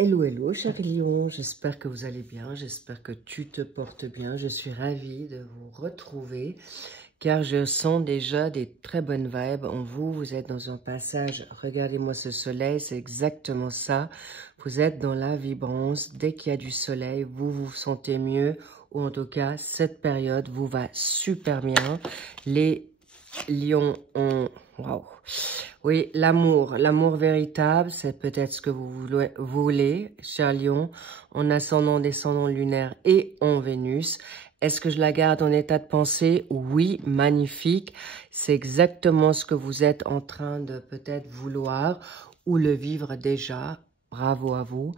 Hello, hello, cher Lion, j'espère que vous allez bien, j'espère que tu te portes bien. Je suis ravie de vous retrouver car je sens déjà des très bonnes vibes en vous. Vous êtes dans un passage, regardez-moi ce soleil, c'est exactement ça. Vous êtes dans la vibrance, dès qu'il y a du soleil, vous vous sentez mieux ou en tout cas, cette période vous va super bien. Les Lions ont... Waouh! Oui, l'amour véritable, c'est peut-être ce que vous voulez, cher Lion, en ascendant, descendant lunaire et en Vénus. Est-ce que je la garde en état de pensée? Oui, magnifique. C'est exactement ce que vous êtes en train de peut-être vouloir ou le vivre déjà. Bravo à vous.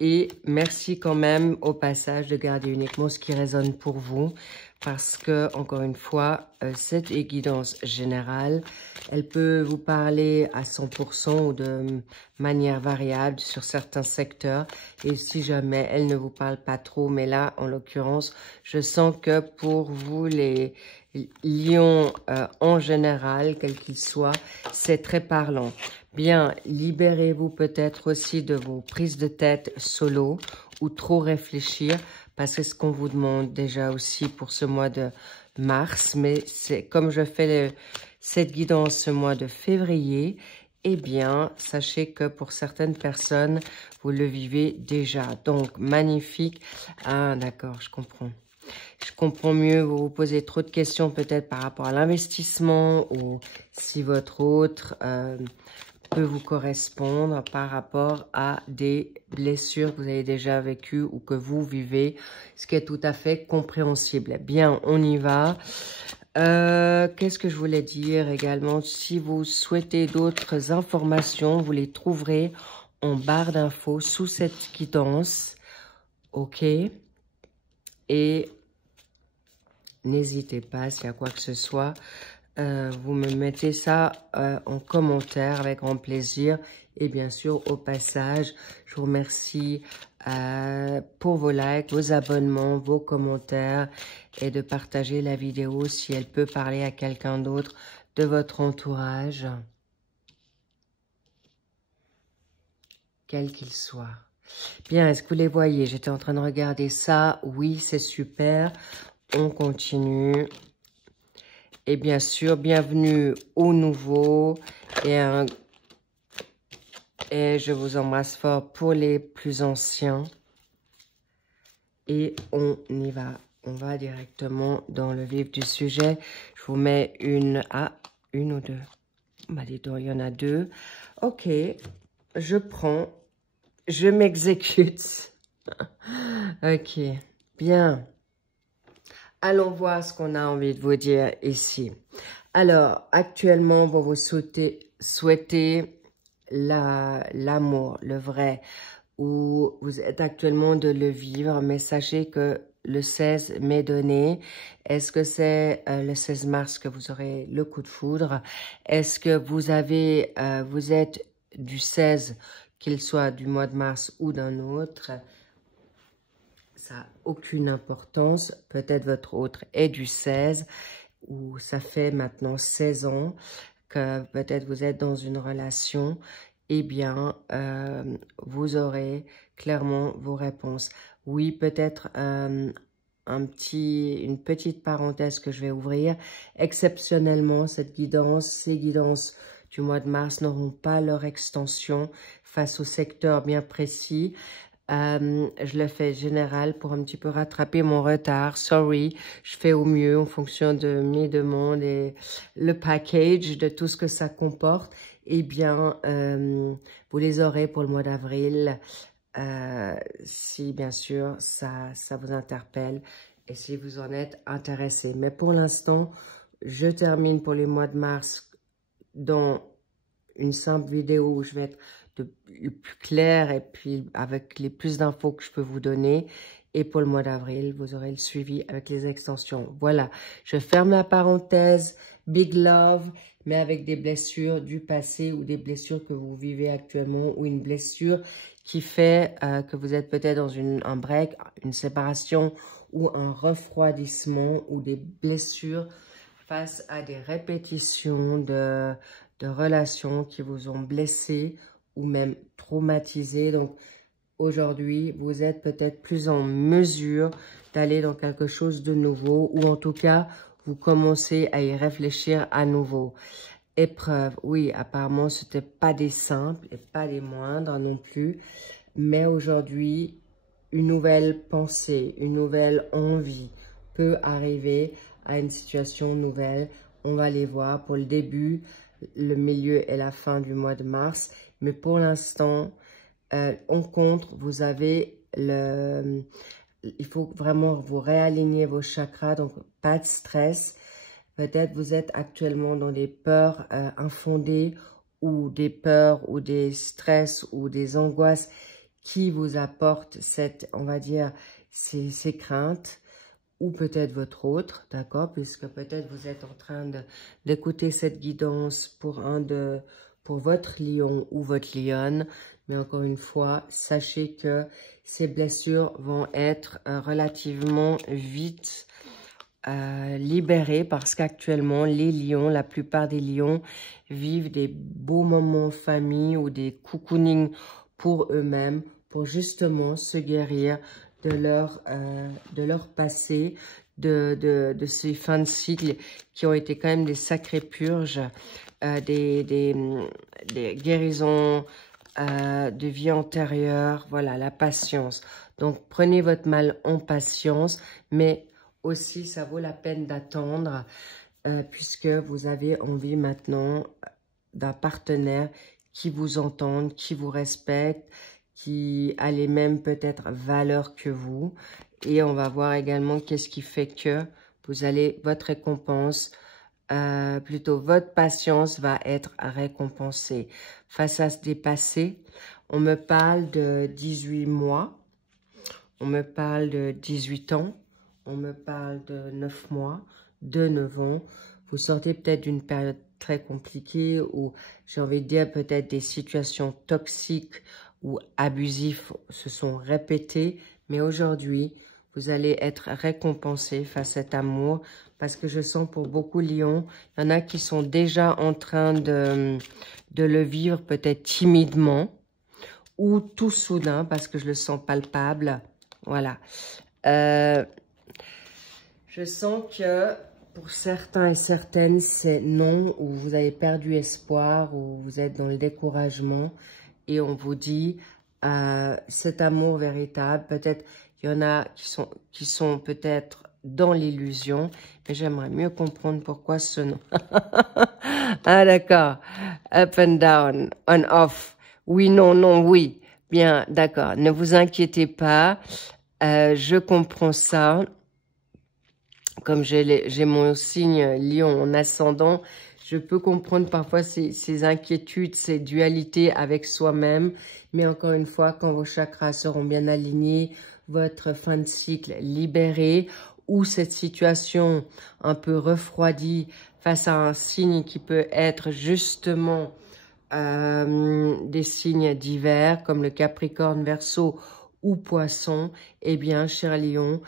Et merci quand même au passage de garder uniquement ce qui résonne pour vous. Parce que, encore une fois, cette guidance générale, elle peut vous parler à 100% ou de manière variable sur certains secteurs. Et si jamais elle ne vous parle pas trop, mais là, en l'occurrence, je sens que pour vous, les lions en général, quels qu'ils soient, c'est très parlant. Bien, libérez-vous peut-être aussi de vos prises de tête solo ou trop réfléchir. Parce que c'est ce qu'on vous demande déjà aussi pour ce mois de mars. Mais c'est comme je fais cette guidance ce mois de février, eh bien, sachez que pour certaines personnes, vous le vivez déjà. Donc, magnifique. Ah, d'accord, je comprends. Je comprends mieux, vous vous posez trop de questions peut-être par rapport à l'investissement ou si votre autre... peut vous correspondre par rapport à des blessures que vous avez déjà vécues ou que vous vivez, ce qui est tout à fait compréhensible. Bien, on y va. Qu'est-ce que je voulais dire également? Si vous souhaitez d'autres informations, vous les trouverez en barre d'infos sous cette guidance. OK? Et n'hésitez pas, s'il y a quoi que ce soit, vous me mettez ça en commentaire avec grand plaisir. Et bien sûr, au passage, je vous remercie pour vos likes, vos abonnements, vos commentaires et de partager la vidéo si elle peut parler à quelqu'un d'autre de votre entourage, quel qu'il soit. Bien, est-ce que vous les voyez? J'étais en train de regarder ça. Oui, c'est super. On continue. Et bien sûr, bienvenue aux nouveaux et je vous embrasse fort pour les plus anciens. Et on y va. On va directement dans le vif du sujet. Je vous mets une ou deux. Bah, dis donc, il y en a deux. Ok, je prends. Je m'exécute. Ok, bien. Allons voir ce qu'on a envie de vous dire ici. Alors, actuellement, vous vous souhaitez l'amour, le vrai, ou vous êtes actuellement de le vivre, mais sachez que le 16 m'est donné. Est-ce que c'est le 16 mars que vous aurez le coup de foudre? Est-ce que vous êtes du 16, qu'il soit du mois de mars ou d'un autre? Ça n'a aucune importance. Peut-être votre autre est du 16, ou ça fait maintenant 16 ans que peut-être vous êtes dans une relation. Eh bien, vous aurez clairement vos réponses. Oui, peut-être une petite parenthèse que je vais ouvrir. Exceptionnellement, ces guidances du mois de mars n'auront pas leur extension face au secteur bien précis. Je le fais général pour un petit peu rattraper mon retard. Sorry, je fais au mieux en fonction de mes demandes et le package de tout ce que ça comporte. Eh bien, vous les aurez pour le mois d'avril si bien sûr ça vous interpelle et si vous en êtes intéressé. Mais pour l'instant, je termine pour les mois de mars dans une simple vidéo où je vais être le plus clair et puis avec les plus d'infos que je peux vous donner. Et pour le mois d'avril, vous aurez le suivi avec les extensions. Voilà, je ferme la parenthèse. Big love, mais avec des blessures du passé ou des blessures que vous vivez actuellement ou une blessure qui fait que vous êtes peut-être dans un break, une séparation ou un refroidissement ou des blessures face à des répétitions de relations qui vous ont blessé ou même traumatisé. Donc, aujourd'hui, vous êtes peut-être plus en mesure d'aller dans quelque chose de nouveau, ou en tout cas, vous commencez à y réfléchir à nouveau. Épreuve, oui, apparemment, ce n'était pas des simples et pas des moindres non plus, mais aujourd'hui, une nouvelle pensée, une nouvelle envie peut arriver à une situation nouvelle. On va les voir pour le début, le milieu et la fin du mois de mars, mais pour l'instant, en contre, vous avez il faut vraiment vous réaligner vos chakras, donc pas de stress. Peut-être vous êtes actuellement dans des peurs infondées, ou des peurs ou des stress ou des angoisses qui vous apportent on va dire, ces craintes, ou peut-être votre autre, d'accord, puisque peut-être vous êtes en train d'écouter cette guidance pour votre lion ou votre lionne. Mais encore une fois, sachez que ces blessures vont être relativement vite libérées, parce qu'actuellement, les lions, la plupart des lions, vivent des beaux moments en famille ou des cocooning pour eux-mêmes, pour justement se guérir de leur passé, de ces fins de cycle qui ont été quand même des sacrées purges, des guérisons de vie antérieure, voilà, la patience. Donc, prenez votre mal en patience, mais aussi, ça vaut la peine d'attendre, puisque vous avez envie maintenant d'un partenaire qui vous entende, qui vous respecte, qui a les mêmes peut-être valeurs que vous. Et on va voir également qu'est-ce qui fait que vous allez, votre récompense, plutôt votre patience va être récompensée. Face à ce dépassé, on me parle de 18 mois, on me parle de 18 ans, on me parle de 9 mois, de 9 ans. Vous sortez peut-être d'une période très compliquée, ou j'ai envie de dire peut-être des situations toxiques ou abusives se sont répétées, mais aujourd'hui, vous allez être récompensé face à cet amour, parce que je sens pour beaucoup lions, il y en a qui sont déjà en train de le vivre peut-être timidement, ou tout soudain, parce que je le sens palpable. Voilà. Je sens que pour certains et certaines, c'est non, ou vous avez perdu espoir, ou vous êtes dans le découragement, et on vous dit cet amour véritable. Peut-être il y en a qui sont peut-être dans l'illusion, mais j'aimerais mieux comprendre pourquoi ce nom. Ah d'accord, up and down, on off, oui, non, non, oui. Bien, d'accord, ne vous inquiétez pas, je comprends ça. Comme j'ai mon signe lion en ascendant, je peux comprendre parfois ces inquiétudes, ces dualités avec soi-même. Mais encore une fois, quand vos chakras seront bien alignés, votre fin de cycle libérée, ou cette situation un peu refroidie face à un signe qui peut être justement des signes divers comme le Capricorne, Verseau ou Poisson, eh bien, cher lion,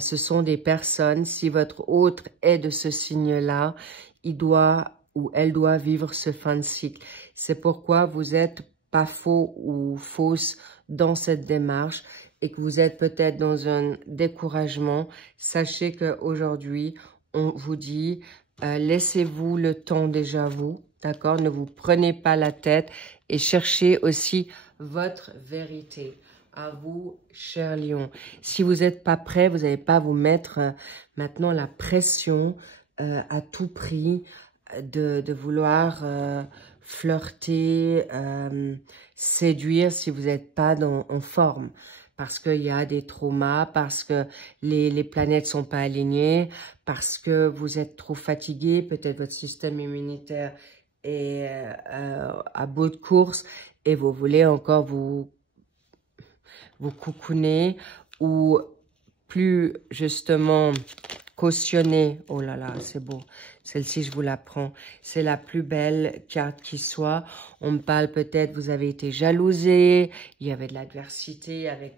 ce sont des personnes, si votre autre est de ce signe-là, il doit ou elle doit vivre ce fin de cycle. C'est pourquoi vous n'êtes pas faux ou fausse dans cette démarche, et que vous êtes peut-être dans un découragement. Sachez qu'aujourd'hui, on vous dit, laissez-vous le temps déjà vous, d'accord? Ne vous prenez pas la tête, et cherchez aussi votre vérité. À vous, cher lion. Si vous n'êtes pas prêt, vous n'allez pas vous mettre maintenant la pression à tout prix de vouloir flirter, séduire si vous n'êtes pas en forme. Parce qu'il y a des traumas, parce que les planètes ne sont pas alignées, parce que vous êtes trop fatigué, peut-être votre système immunitaire est à bout de course, et vous voulez encore vous cocooner, ou plus justement cautionner. Oh là là, c'est beau. Celle-ci, je vous la prends. C'est la plus belle carte qui soit. On me parle peut-être, vous avez été jalousé, il y avait de l'adversité avec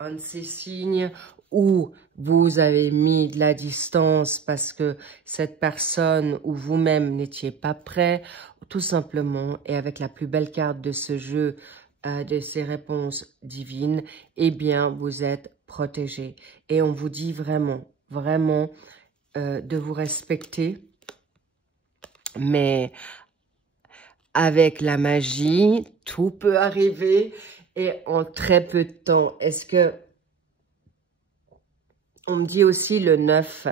un de ces signes, ou vous avez mis de la distance parce que cette personne ou vous-même n'étiez pas prêt, tout simplement. Et avec la plus belle carte de ce jeu, de ces réponses divines, eh bien, vous êtes protégé. Et on vous dit vraiment, vraiment de vous respecter. Mais avec la magie, tout peut arriver et en très peu de temps. Est-ce que... On me dit aussi le 9.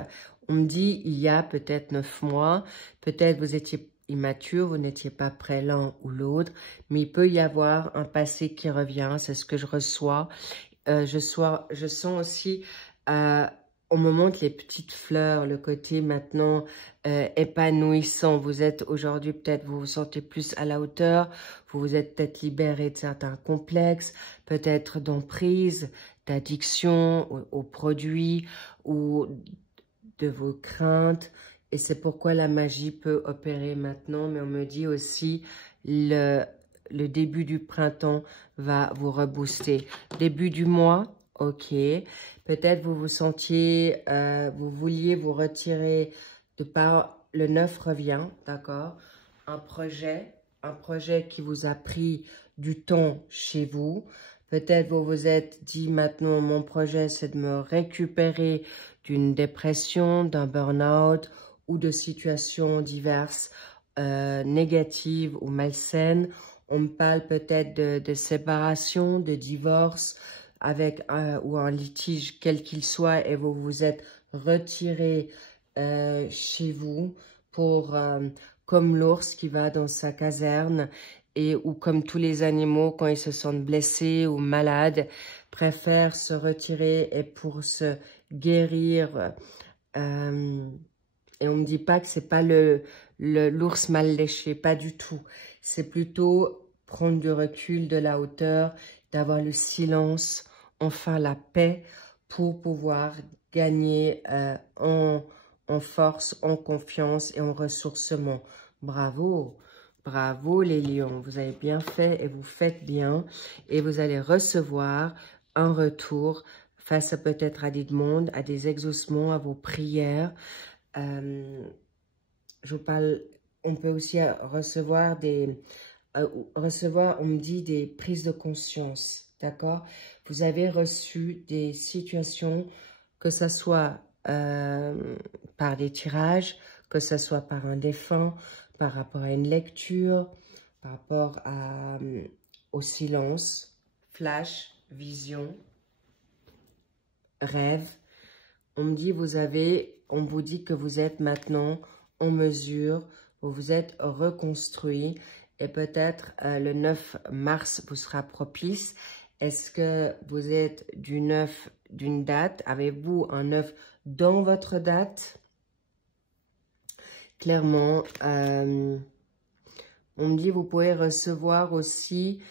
On me dit il y a peut-être 9 mois. Peut-être vous étiez immature, vous n'étiez pas prêt l'un ou l'autre. Mais il peut y avoir un passé qui revient. C'est ce que je reçois. Je sens aussi... on me montre les petites fleurs, le côté maintenant épanouissant. Vous êtes aujourd'hui, peut-être vous vous sentez plus à la hauteur, vous vous êtes peut-être libéré de certains complexes, peut-être d'emprise, d'addiction aux produits ou de vos craintes. Et c'est pourquoi la magie peut opérer maintenant. Mais on me dit aussi le début du printemps va vous rebooster. Début du mois, ok. Peut-être vous vous sentiez, vous vouliez vous retirer de par le 9 revient, d'accord? Un projet qui vous a pris du temps chez vous. Peut-être vous vous êtes dit maintenant mon projet c'est de me récupérer d'une dépression, d'un burn-out ou de situations diverses négatives ou malsaines. On me parle peut-être de séparation, de divorce, avec ou un litige quel qu'il soit et vous vous êtes retiré chez vous pour comme l'ours qui va dans sa caserne et ou comme tous les animaux quand ils se sentent blessés ou malades préfèrent se retirer et pour se guérir et on me dit pas que c'est pas l'ours mal léché, pas du tout, c'est plutôt prendre du recul, de la hauteur, d'avoir le silence, enfin la paix pour pouvoir gagner en force, en confiance et en ressourcement. Bravo, bravo les lions, vous avez bien fait et vous faites bien et vous allez recevoir un retour face à peut-être à des demandes, à des exaucements, à vos prières. Je vous parle, on peut aussi recevoir on me dit des prises de conscience, d'accord? Vous avez reçu des situations, que ce soit par des tirages, que ce soit par un défunt, par rapport à une lecture, par rapport au silence, flash, vision, rêve. On me dit, on vous dit que vous êtes maintenant en mesure, vous vous êtes reconstruit et peut-être le 9 mars vous sera propice. Est-ce que vous êtes du 9 d'une date? Avez-vous un 9 dans votre date? Clairement, on me dit vous pouvez recevoir aussi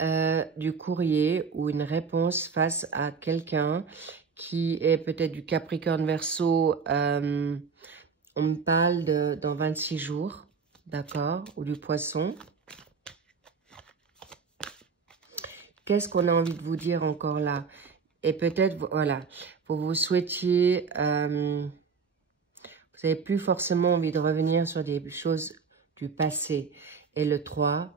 du courrier ou une réponse face à quelqu'un qui est peut-être du Capricorne Verseau. On me parle dans 26 jours, d'accord, ou du Poisson. Qu'est-ce qu'on a envie de vous dire encore là? Et peut-être, voilà, vous souhaitiez, vous n'avez plus forcément envie de revenir sur des choses du passé. Et le 3,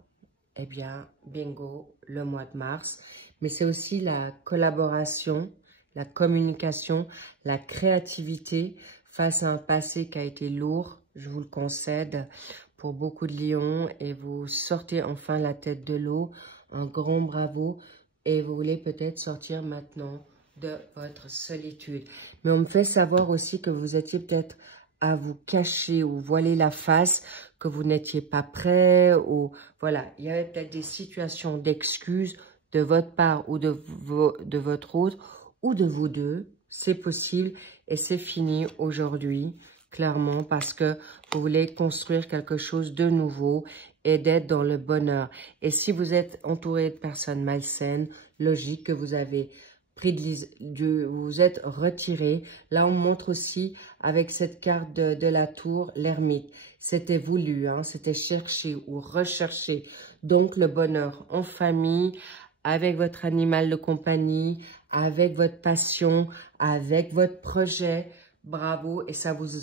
eh bien, bingo, le mois de mars. Mais c'est aussi la collaboration, la communication, la créativité face à un passé qui a été lourd, je vous le concède, pour beaucoup de lions. Et vous sortez enfin la tête de l'eau. Un grand bravo. Et vous voulez peut-être sortir maintenant de votre solitude. Mais on me fait savoir aussi que vous étiez peut-être à vous cacher ou voiler la face, que vous n'étiez pas prêt. Ou voilà, il y avait peut-être des situations d'excuses de votre part ou de votre autre ou de vous deux. C'est possible et c'est fini aujourd'hui, clairement, parce que vous voulez construire quelque chose de nouveau et d'être dans le bonheur. Et si vous êtes entouré de personnes malsaines, logique que vous avez pris vous vous êtes retiré. Là, on montre aussi avec cette carte de la tour, l'ermite. C'était voulu, hein, c'était cherché ou recherché. Donc, le bonheur en famille, avec votre animal de compagnie, avec votre passion, avec votre projet. Bravo, et ça vous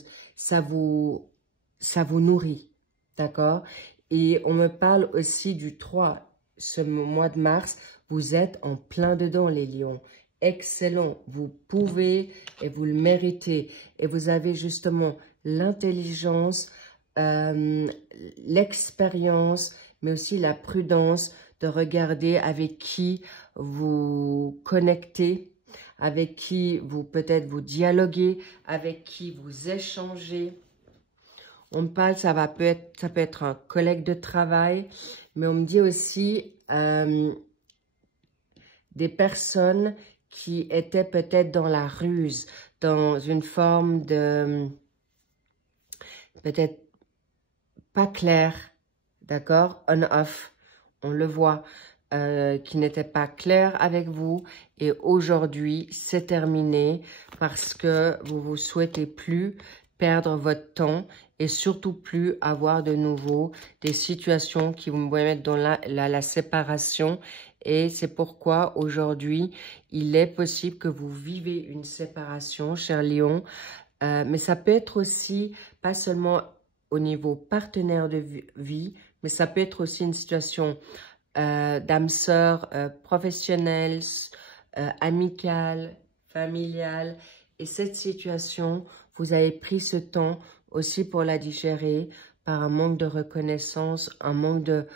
nourrit, d'accord? Et on me parle aussi du 3 ce mois de mars, vous êtes en plein dedans, les lions. Excellent. Vous pouvez et vous le méritez. Et vous avez justement l'intelligence, l'expérience, mais aussi la prudence de regarder avec qui vous connectez, avec qui vous peut-être vous dialoguez, avec qui vous échangez. On me parle, ça peut être un collègue de travail, mais on me dit aussi des personnes qui étaient peut-être dans la ruse, dans une forme de peut-être pas claire, d'accord, on-off, on le voit, qui n'était pas clair avec vous et aujourd'hui c'est terminé parce que vous vous souhaitez plus perdre votre temps et surtout plus avoir de nouveau des situations qui vous mettent dans la séparation. Et c'est pourquoi aujourd'hui, il est possible que vous vivez une séparation, cher Lion. Mais ça peut être aussi, pas seulement au niveau partenaire de vie, mais ça peut être aussi une situation d'âme sœur, professionnelle, amicale, familiale. Et cette situation, vous avez pris ce temps aussi pour la digérer par un manque de reconnaissance, un manque de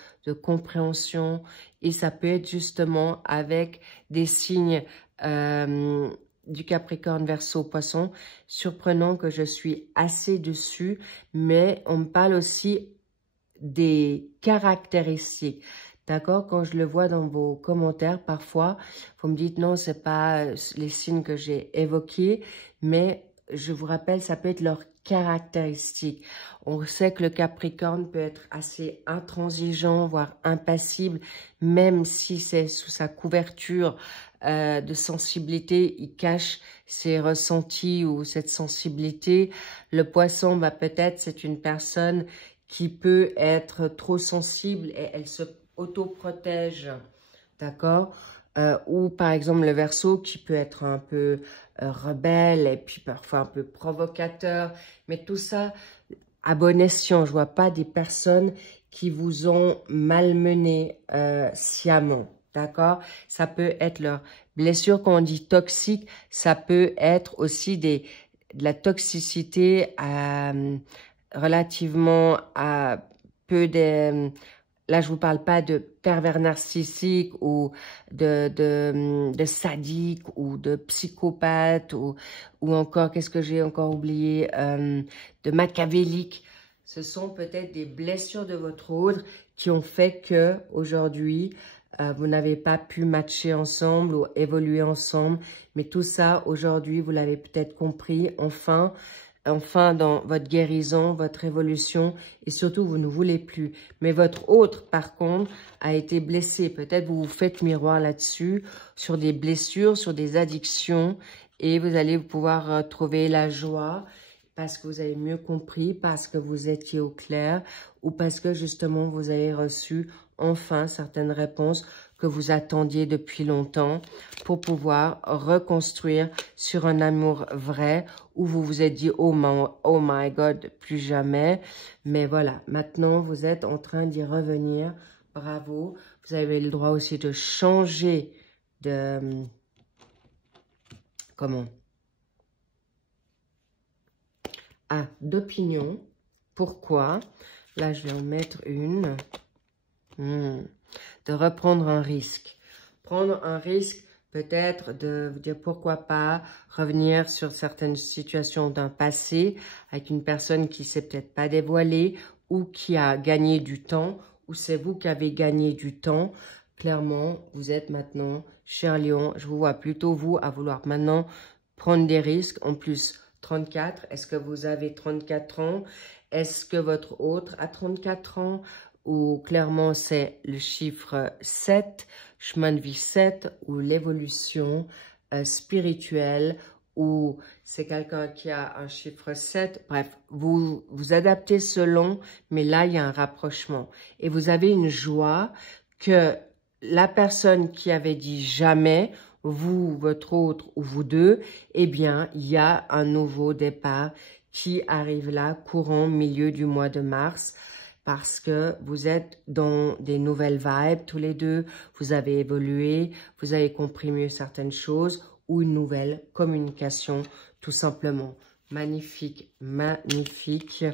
compréhension. Et ça peut être justement avec des signes du Capricorne, Verseau, Poisson. Surprenant que je suis assez dessus, mais on me parle aussi des caractéristiques. D'accord? Quand je le vois dans vos commentaires, parfois, vous me dites non, c'est pas les signes que j'ai évoqués, mais je vous rappelle, ça peut être leurs caractéristiques. On sait que le Capricorne peut être assez intransigeant, voire impassible, même si c'est sous sa couverture de sensibilité, il cache ses ressentis ou cette sensibilité. Le Poisson, bah, peut-être c'est une personne qui peut être trop sensible et elle se autoprotège, d'accord? Ou par exemple le Verseau qui peut être un peu rebelle et puis parfois un peu provocateur, mais tout ça à bon escient. Je vois pas des personnes qui vous ont malmené sciemment, d'accord? Ça peut être leur blessure. Quand on dit toxique, ça peut être aussi de la toxicité relativement à peu de... Là, je vous parle pas de pervers narcissique ou de sadique ou de psychopathe ou encore, qu'est-ce que j'ai encore oublié, de machiavélique. Ce sont peut-être des blessures de votre ordre qui ont fait que aujourd'hui vous n'avez pas pu matcher ensemble ou évoluer ensemble. Mais tout ça, aujourd'hui, vous l'avez peut-être compris, enfin dans votre guérison, votre évolution, et surtout, vous ne voulez plus. Mais votre autre, par contre, a été blessé. Peut-être vous vous faites miroir là-dessus, sur des blessures, sur des addictions, et vous allez pouvoir trouver la joie parce que vous avez mieux compris, parce que vous étiez au clair, ou parce que justement, vous avez reçu enfin certaines réponses que vous attendiez depuis longtemps pour pouvoir reconstruire sur un amour vrai où vous vous êtes dit oh my God, plus jamais. Mais voilà, maintenant vous êtes en train d'y revenir. Bravo. Vous avez le droit aussi de changer de... Comment? Ah, d'opinion. Pourquoi? Là, je vais en mettre une. De reprendre un risque. Prendre un risque, peut-être de vous dire pourquoi pas revenir sur certaines situations d'un passé avec une personne qui s'est peut-être pas dévoilée ou qui a gagné du temps ou c'est vous qui avez gagné du temps. Clairement, vous êtes maintenant, cher Lion, je vous vois plutôt vous à vouloir maintenant prendre des risques. En plus, 34, est-ce que vous avez 34 ans? Est-ce que votre autre a 34 ans? Ou clairement c'est le chiffre 7, chemin de vie 7, ou l'évolution spirituelle, ou c'est quelqu'un qui a un chiffre 7. Bref, vous adaptez selon, mais là, il y a un rapprochement. Et vous avez une joie que la personne qui avait dit jamais, vous, votre autre ou vous deux, eh bien, il y a un nouveau départ qui arrive là, courant milieu du mois de mars. parce que vous êtes dans des nouvelles vibes tous les deux, vous avez évolué, vous avez compris mieux certaines choses ou une nouvelle communication tout simplement. Magnifique, magnifique.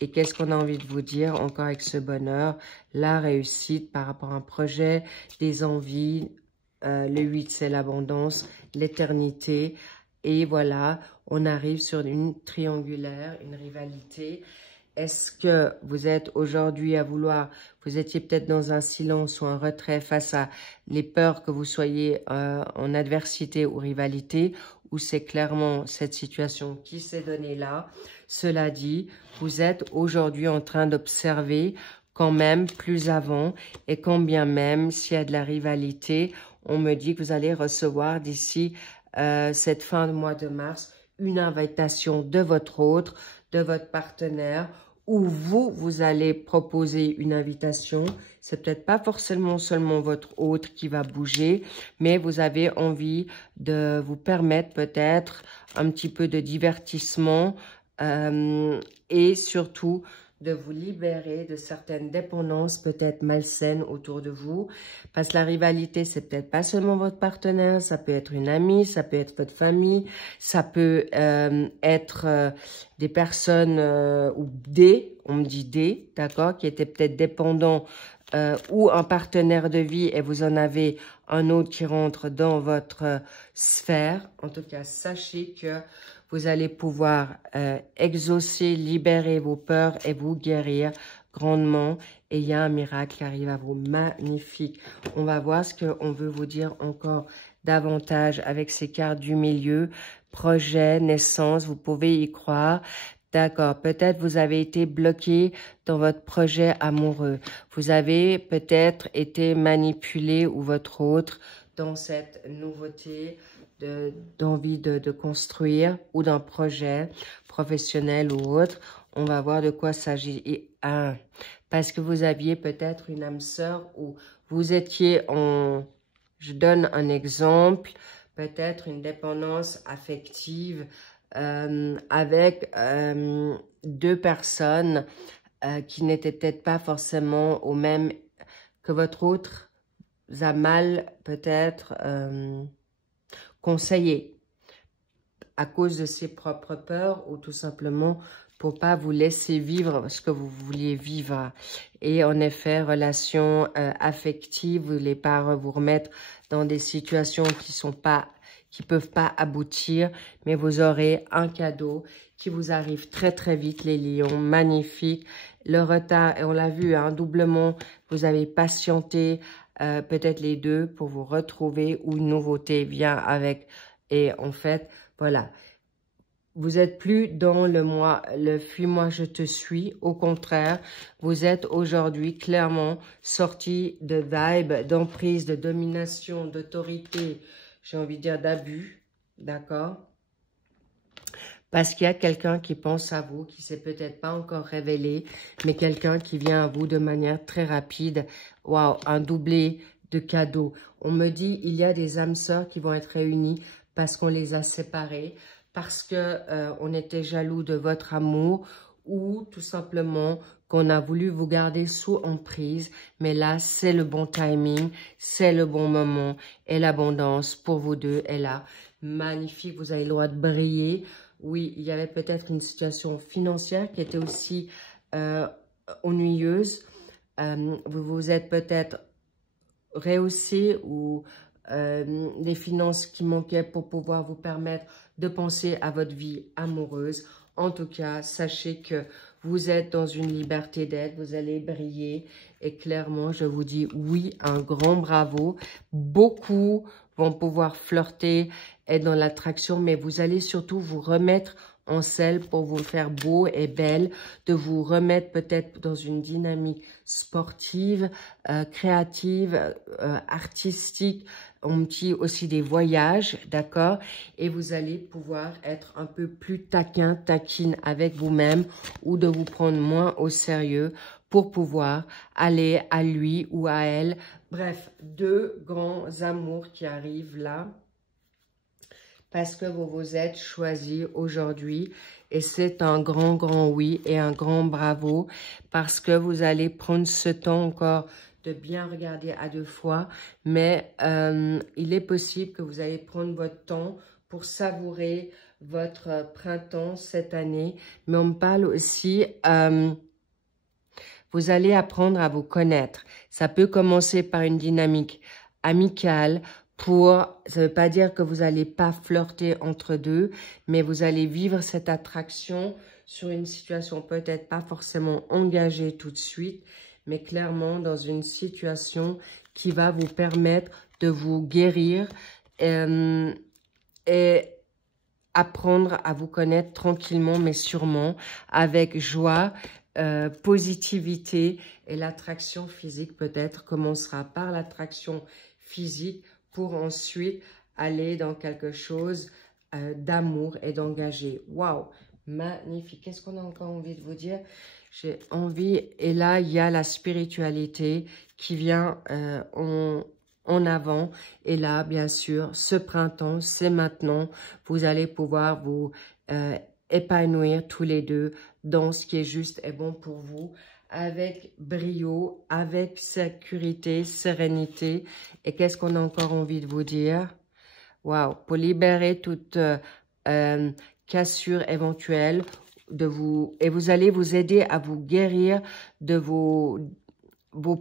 Et qu'est-ce qu'on a envie de vous dire encore avec ce bonheur? La réussite par rapport à un projet, des envies. Le 8, c'est l'abondance, l'éternité. Et voilà, on arrive sur une triangulaire, une rivalité. Est-ce que vous êtes aujourd'hui à vouloir, vous étiez peut-être dans un silence ou un retrait face à les peurs que vous soyez en adversité ou rivalité, ou c'est clairement cette situation qui s'est donnée là. Cela dit, vous êtes aujourd'hui en train d'observer quand même plus avant, et quand bien même s'il y a de la rivalité, on me dit que vous allez recevoir d'ici cette fin de mois de mars une invitation de votre autre, de votre partenaire, où vous allez proposer une invitation. C'est peut-être pas forcément seulement votre autre qui va bouger, mais vous avez envie de vous permettre peut-être un petit peu de divertissement et surtout de vous libérer de certaines dépendances peut-être malsaines autour de vous. Parce que la rivalité, c'est peut-être pas seulement votre partenaire, ça peut être une amie, ça peut être votre famille, ça peut être des personnes ou on me dit d'accord, qui étaient peut-être dépendants ou un partenaire de vie et vous en avez un autre qui rentre dans votre sphère. En tout cas, sachez que vous allez pouvoir exaucer, libérer vos peurs et vous guérir grandement. Et il y a un miracle qui arrive à vous. Magnifique. On va voir ce qu'on veut vous dire encore davantage avec ces cartes du milieu. Projet, naissance, vous pouvez y croire. D'accord, peut-être vous avez été bloqué dans votre projet amoureux. Vous avez peut-être été manipulé ou votre autre dans cette nouveauté d'envie de construire ou d'un projet professionnel ou autre. On va voir de quoi s'agit. Parce que vous aviez peut-être une âme sœur ou vous étiez en... Je donne un exemple, peut-être une dépendance affective avec deux personnes qui n'étaient peut-être pas forcément au même que votre autre vous a mal peut-être conseillé à cause de ses propres peurs ou tout simplement pour pas vous laisser vivre ce que vous vouliez vivre. Et en effet, relation affective, vous voulez pas vous remettre dans des situations qui peuvent pas aboutir, mais vous aurez un cadeau qui vous arrive très très vite, les lions, magnifique. Le retard, et on l'a vu, hein, doublement, vous avez patienté, peut-être les deux pour vous retrouver ou une nouveauté vient avec. Et en fait, voilà. Vous êtes plus dans le fuis-moi, je te suis. Au contraire, vous êtes aujourd'hui clairement sorti de vibe, d'emprise, de domination, d'autorité, j'ai envie de dire d'abus, d'accord? Parce qu'il y a quelqu'un qui pense à vous, qui s'est peut-être pas encore révélé, mais quelqu'un qui vient à vous de manière très rapide. Waouh, un doublé de cadeaux. On me dit, il y a des âmes sœurs qui vont être réunies parce qu'on les a séparées, parce que on était jaloux de votre amour ou tout simplement qu'on a voulu vous garder sous emprise. Mais là, c'est le bon timing, c'est le bon moment et l'abondance pour vous deux est là. Magnifique, vous avez le droit de briller. Oui, il y avait peut-être une situation financière qui était aussi ennuyeuse. Vous vous êtes peut-être rehaussé ou des finances qui manquaient pour pouvoir vous permettre de penser à votre vie amoureuse. En tout cas, sachez que vous êtes dans une liberté d'être, vous allez briller et clairement, je vous dis oui, un grand bravo. Beaucoup vont pouvoir flirter, être dans l'attraction, mais vous allez surtout vous remettre en selle pour vous faire beau et belle, de vous remettre peut-être dans une dynamique sportive, créative, artistique. On me dit aussi des voyages, d'accord? Et vous allez pouvoir être un peu plus taquine avec vous-même ou de vous prendre moins au sérieux pour pouvoir aller à lui ou à elle. Bref, deux grands amours qui arrivent là. parce que vous vous êtes choisi aujourd'hui. Et c'est un grand, grand oui et un grand bravo parce que vous allez prendre ce temps encore de bien regarder à 2 fois. Mais il est possible que vous allez prendre votre temps pour savourer votre printemps cette année. Mais on me parle aussi, vous allez apprendre à vous connaître. Ça peut commencer par une dynamique amicale. Ça ne veut pas dire que vous n'allez pas flirter entre deux, mais vous allez vivre cette attraction sur une situation peut-être pas forcément engagée tout de suite, mais clairement dans une situation qui va vous permettre de vous guérir et apprendre à vous connaître tranquillement, mais sûrement, avec joie, positivité, et l'attraction physique peut-être commencera par l'attraction physique pour ensuite aller dans quelque chose d'amour et d'engagé. Waouh, magnifique. Qu'est-ce qu'on a encore envie de vous dire? J'ai envie, et là, il y a la spiritualité qui vient en avant. Et là, bien sûr, ce printemps, c'est maintenant. Vous allez pouvoir vous épanouir tous les deux dans ce qui est juste et bon pour vous, avec brio, avec sécurité, sérénité. Et qu'est-ce qu'on a encore envie de vous dire? Waouh! Pour libérer toute cassure éventuelle et vous allez vous aider à vous guérir de vos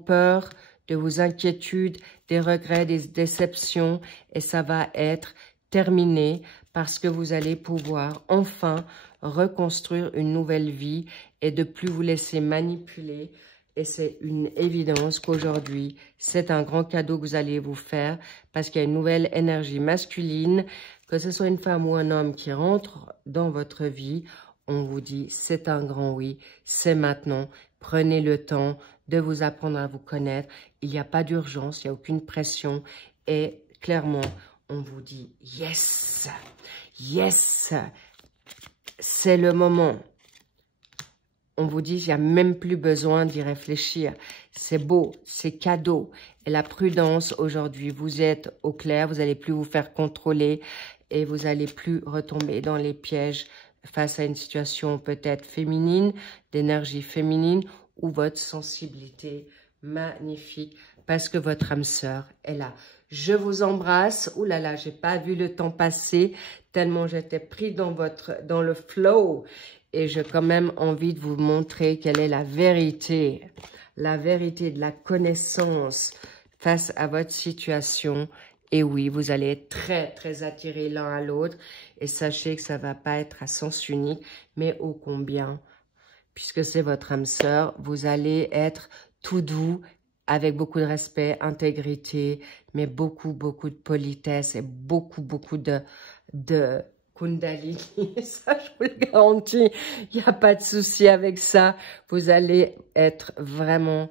peurs, de vos inquiétudes, des regrets, des déceptions. Et ça va être terminé parce que vous allez pouvoir enfin reconstruire une nouvelle vie et de plus vous laisser manipuler. Et c'est une évidence qu'aujourd'hui, c'est un grand cadeau que vous allez vous faire parce qu'il y a une nouvelle énergie masculine, que ce soit une femme ou un homme qui rentre dans votre vie. On vous dit, c'est un grand oui, c'est maintenant. Prenez le temps de vous apprendre à vous connaître. Il n'y a pas d'urgence, il n'y a aucune pression. Et clairement, on vous dit, yes, yes, c'est le moment. On vous dit, il n'y a même plus besoin d'y réfléchir. C'est beau, c'est cadeau. Et la prudence, aujourd'hui, vous êtes au clair, vous n'allez plus vous faire contrôler et vous n'allez plus retomber dans les pièges face à une situation peut-être féminine, d'énergie féminine ou votre sensibilité magnifique parce que votre âme sœur est là. Je vous embrasse. Ouh là là, j'ai pas vu le temps passer tellement j'étais pris dans le flow. Et j'ai quand même envie de vous montrer quelle est la vérité de la connaissance face à votre situation. Et oui, vous allez être très, très attirés l'un à l'autre. Et sachez que ça ne va pas être à sens unique, mais ô combien, puisque c'est votre âme sœur, vous allez être tout doux, avec beaucoup de respect, intégrité, mais beaucoup, beaucoup de politesse et beaucoup, beaucoup de Kundalini. Ça, je vous le garantis, il n'y a pas de souci avec ça. Vous allez être vraiment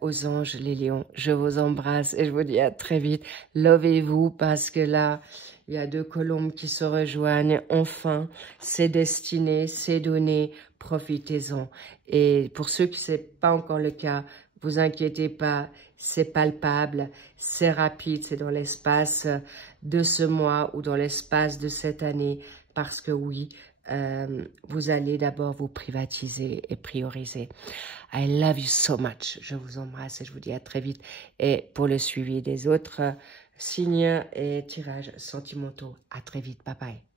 aux anges, les lions. Je vous embrasse et je vous dis à très vite. Lovez-vous parce que là, il y a 2 colombes qui se rejoignent. Enfin, c'est destiné, c'est donné. Profitez-en. Et pour ceux qui ne c'est pas encore le cas, vous inquiétez pas, c'est palpable, c'est rapide, c'est dans l'espace de ce mois ou dans l'espace de cette année. Parce que oui, vous allez d'abord vous privatiser et prioriser. I love you so much. Je vous embrasse et je vous dis à très vite. Et pour le suivi des autres signes et tirages sentimentaux, à très vite. Bye bye.